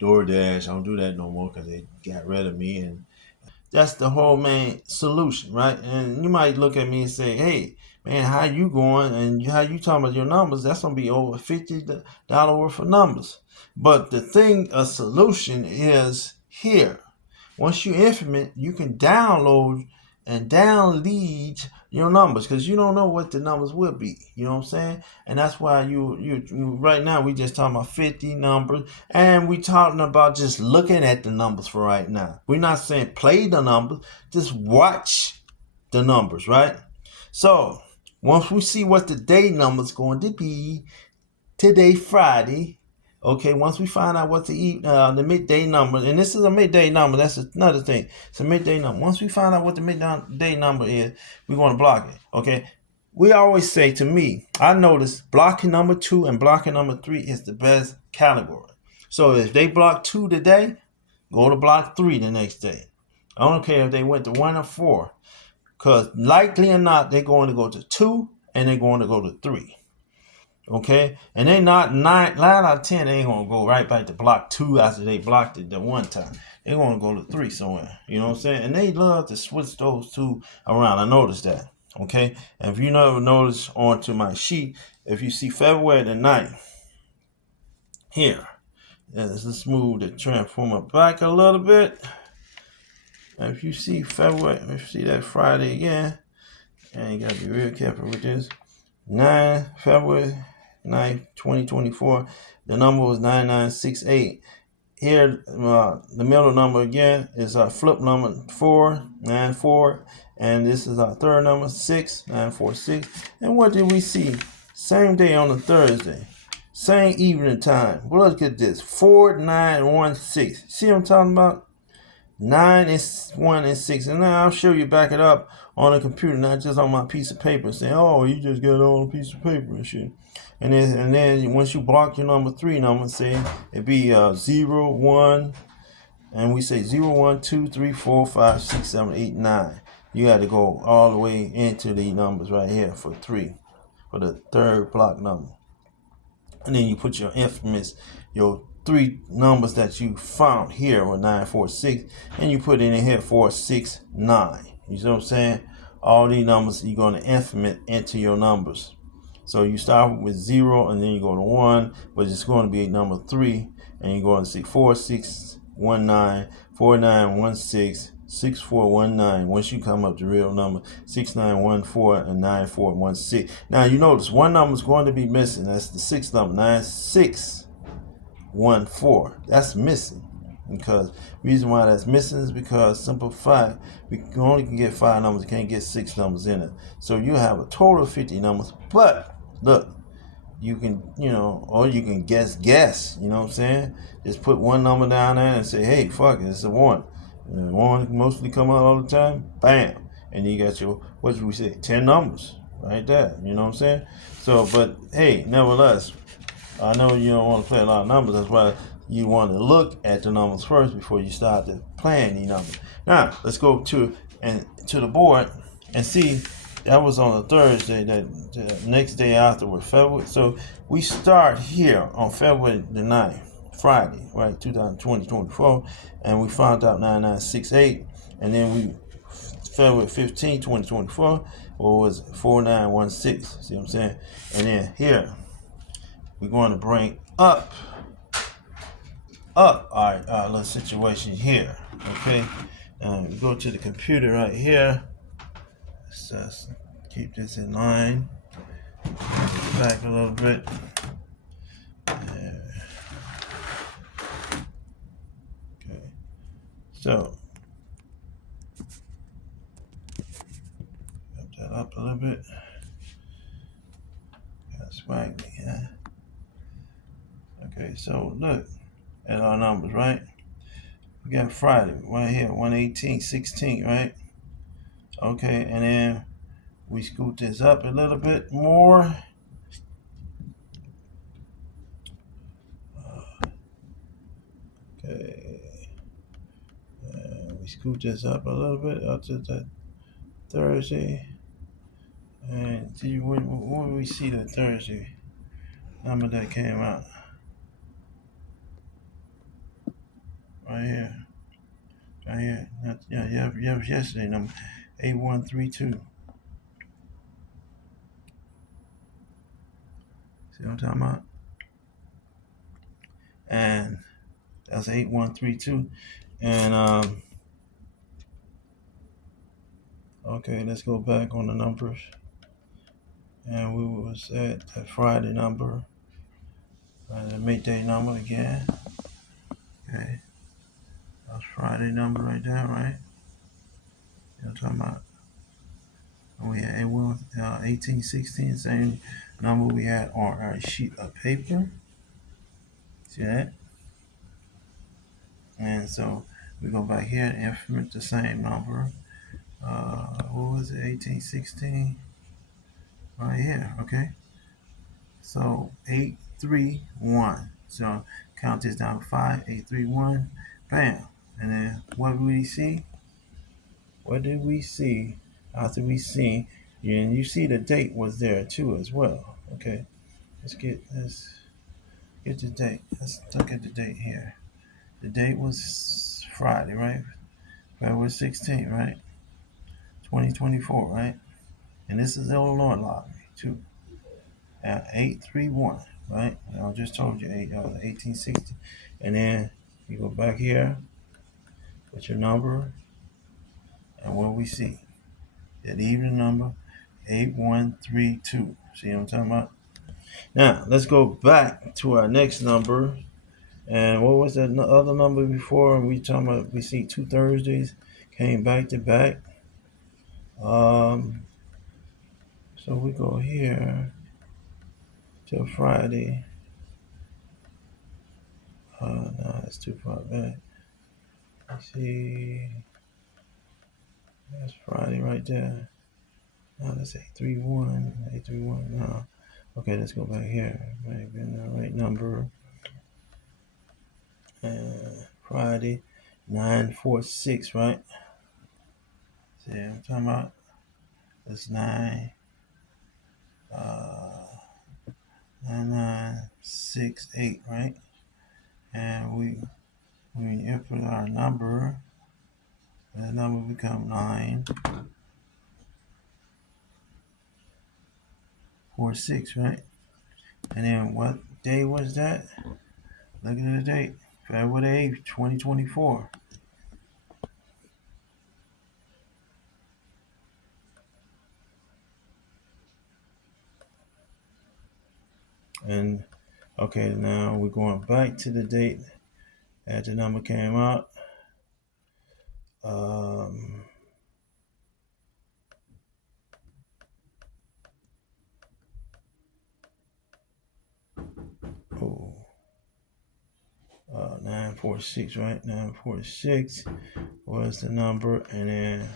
DoorDash. I don't do that no more because they got rid of me, and that's the whole main solution, right? And you might look at me and say, "Hey, man, how you going? And how you talking about your numbers? That's gonna be over $50 worth of numbers." But the thing, a solution is here. Once you implement, you can download and down lead your numbers because you don't know what the numbers will be. You know what I'm saying? And that's why you right now we just talking about 50 numbers, and we talking about just looking at the numbers for right now. We're not saying play the numbers, just watch the numbers, right? So once we see what the day number's going to be, today Friday. Okay, once we find out what the midday number, and this is a midday number, that's another thing. It's a midday number. Once we find out what the midday number is, we want to block it. Okay, we always say, to me, I notice blocking number 2 and blocking number 3 is the best category. So if they block 2 today, go to block 3 the next day. I don't care if they went to 1 or 4, because likely or not, they're going to go to 2 and they're going to go to 3. Okay, and they not 9 out of 10. They ain't gonna go right back to block 2 after they blocked it the one time. They gonna go to 3 somewhere. You know what I'm saying? And they love to switch those two around. I noticed that. Okay, and if you never notice onto my sheet, if you see February the 9th here, let's move the transformer back a little bit. And if you see February, if you see that Friday again, and you gotta be real careful with this. February 9th, 2024. The number was 9968. Here, the middle number again is our flip number 494, and this is our third number 6946. And what did we see? Same day on a Thursday, same evening time. Well, look at this, 4916. See what I'm talking about? 9 is 1 and 6. And now I'll show you back it up on a computer, not just on my piece of paper. Saying, oh, you just got it on a piece of paper and shit. And then once you block your number 3 number, say it be 0, 1, and we say 0, 1, 2, 3, 4, 5, 6, 7, 8, 9. You got to go all the way into the numbers right here for 3, for the third block number. And then you put your infamous, your 3 numbers that you found here with 946, and you put it in here 469. You see what I'm saying? All these numbers you're going to implement into your numbers. So you start with 0 and then you go to 1, but it's going to be number 3, and you're going to see 4619, 4916, 6419. Once you come up to real number 6914 and 9416. Now you notice one number is going to be missing. That's the 6th number, 9614. That's missing. Because reason why that's missing is because simple fact, we only can get 5 numbers, we can't get 6 numbers in it. So you have a total of 50 numbers. But look, you can, or you can guess, you know what I'm saying? Just put one number down there and say, hey, fuck it, it's a 1. And 1 mostly come out all the time, bam. And you got your, what did we say, 10 numbers right there, you know what I'm saying? So, but hey, nevertheless, I know you don't want to play a lot of numbers, that's why you want to look at the numbers first before you start to plan the numbers. Now, let's go to the board and see. That was on a Thursday. That the next day after was February. So we start here on February the 9th, Friday, right, 2024, and we found out 9968, and then we February 15, 2024, what was it? 4916. See what I'm saying? And then here we're going to bring up our little situation here. Okay, we go to the computer right here. Let's just keep this in line. Back a little bit. Okay. So up that up a little bit. That's right. Yeah. Okay, so look at our numbers, right? We got Friday right here, 118.16, right? Okay, and then we scoot this up a little bit more. Okay, we scoot this up a little bit up to that Thursday. And see what we see the Thursday number that came out. right here. Right here. Yeah, yesterday number 8132. See what I'm talking about? And that's 8132. And okay, let's go back on the numbers. And we was at that Friday number. The midday number again. Okay. That's Friday number right there, right? You know what I'm talking about? And we had 1816, same number we had on our sheet of paper. See that? And so we go back here and implement the same number. What was it? 1816. Right here. Okay. So 831. So count this down. 5, 8, 3, 1. Bam. And then what do we see? What did we see after we seen? And you see the date was there too as well. Okay. Let's get the date. Let's look at the date here. The date was Friday, right? February 16th, right? 2024, right? And this is Illinois lottery too. At 831, right? I just told you 1860. And then you go back here with your number and what we see. That even number 8132. See what I'm talking about? Now let's go back to our next number. And what was that other number before? We talking about we see 2 Thursdays came back to back. So we go here till Friday. No, it's too far back. Let's see. That's Friday right there. No, that's 831. 831. No. Okay, let's go back here. Might have been the right number. Friday 946, right? See what I'm talking about? That's 9968, right? And we input our number, the number become 946, right? And then what day was that? Look at the date. February 8th, 2024. And okay, now we're going back to the date that the number came out. Um, 946, right? 946 was the number, and then